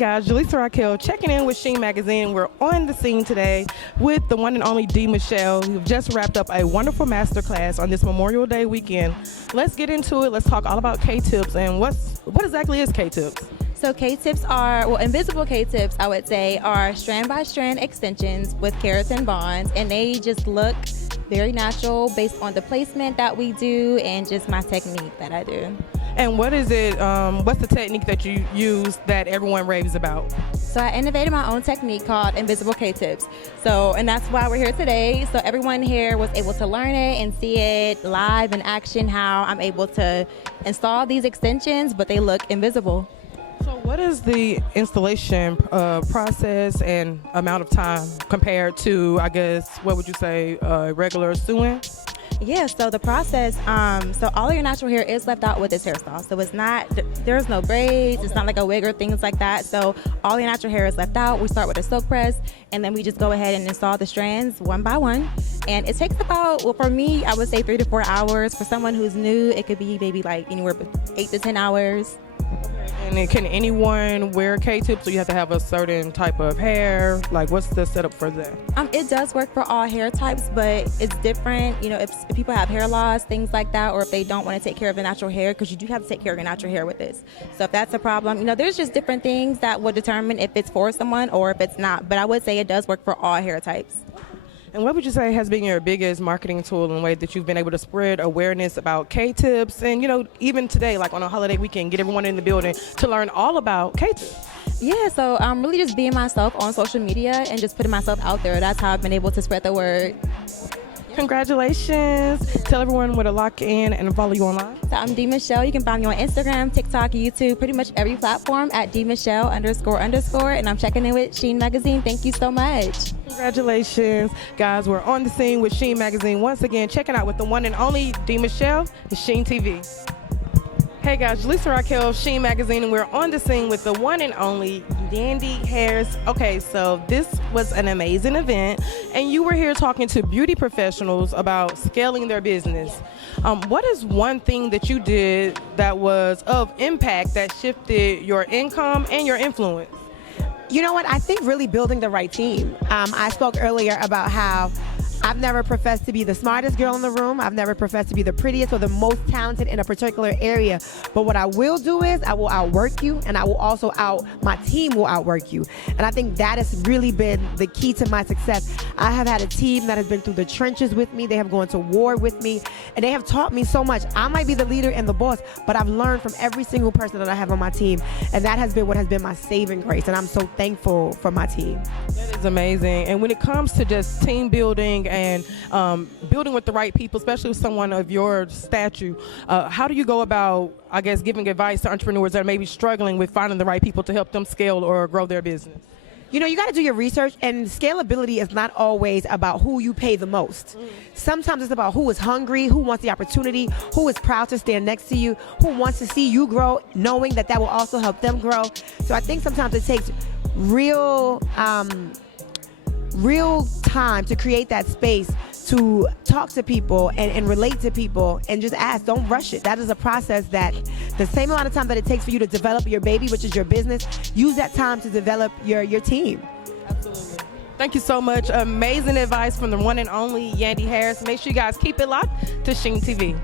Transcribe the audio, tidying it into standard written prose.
guys, Jelisa Raquel checking in with Sheen Magazine. We're on the scene today with the one and only Dee Michelle, who've just wrapped up a wonderful masterclass on this Memorial Day weekend. Let's get into it. Let's talk all about K-Tips and what exactly is K-Tips? So K-Tips are, Invisible K-Tips, I would say, are strand-by-strand extensions with keratin bonds, and they just look very natural based on the placement that we do and just my technique that I do. And what is it, what's the technique that you use that everyone raves about? So I innovated my own technique called Invisible K-Tips. And that's why we're here today. So everyone here was able to learn it and see it live in action, how I'm able to install these extensions, but they look invisible. So what is the installation process and amount of time compared to, I guess, what would you say, regular sewing? Yeah, so the process, so all of your natural hair is left out with this hairstyle. So it's not, there's no braids, it's not like a wig or things like that. So all your natural hair is left out. We start with a silk press, and then we just go ahead and install the strands one by one. And it takes about, well, for me, I would say 3 to 4 hours. For someone who's new, it could be maybe like anywhere but 8 to 10 hours. And then can anyone wear K-tips, or you have to have a certain type of hair? Like, what's the setup for that? It does work for all hair types, but it's different. You know, if people have hair loss, things like that, or if they don't want to take care of the natural hair, because you do have to take care of your natural hair with this. So if that's a problem, you know, there's just different things that will determine if it's for someone or if it's not. But I would say it does work for all hair types. And what would you say has been your biggest marketing tool in the way that you've been able to spread awareness about K-tips and, you know, even today, like on a holiday weekend, get everyone in the building to learn all about K-tips? Yeah, so I'm really just being myself on social media and just putting myself out there. That's how I've been able to spread the word. Congratulations. Tell everyone where to lock in and follow you online. So I'm Dee Michelle. You can find me on Instagram, TikTok, YouTube, pretty much every platform at Dee Michelle __. And I'm checking in with Sheen Magazine. Thank you so much. Congratulations. Guys, we're on the scene with Sheen Magazine. Once again, checking out with the one and only Dee Michelle and Sheen TV. Hey guys, Jelisa Raquel of Sheen Magazine, and we're on the scene with the one and only Yandy Hairs. Okay, so this was an amazing event, and you were here talking to beauty professionals about scaling their business. What is one thing that you did that was of impact that shifted your income and your influence? You know what? I think really building the right team. I spoke earlier about how I've never professed to be the smartest girl in the room. I've never professed to be the prettiest or the most talented in a particular area. But what I will do is I will outwork you, and I will also my team will outwork you. And I think that has really been the key to my success. I have had a team that has been through the trenches with me. They have gone to war with me, and they have taught me so much. I might be the leader and the boss, but I've learned from every single person that I have on my team. And that has been what has been my saving grace. And I'm so thankful for my team. That is amazing. And when it comes to just team building and building with the right people, especially with someone of your stature, how do you go about, I guess, giving advice to entrepreneurs that are maybe struggling with finding the right people to help them scale or grow their business? You know, you got to do your research, and scalability is not always about who you pay the most. Sometimes it's about who is hungry, who wants the opportunity, who is proud to stand next to you, who wants to see you grow, knowing that that will also help them grow. So I think sometimes it takes real time to create that space to talk to people and relate to people and just ask. Don't rush it. That is a process that the same amount of time that it takes for you to develop your baby, which is your business, use that time to develop your team. Absolutely. Thank you so much. Amazing advice from the one and only Yandy Harris. Make sure you guys keep it locked to Sheen TV.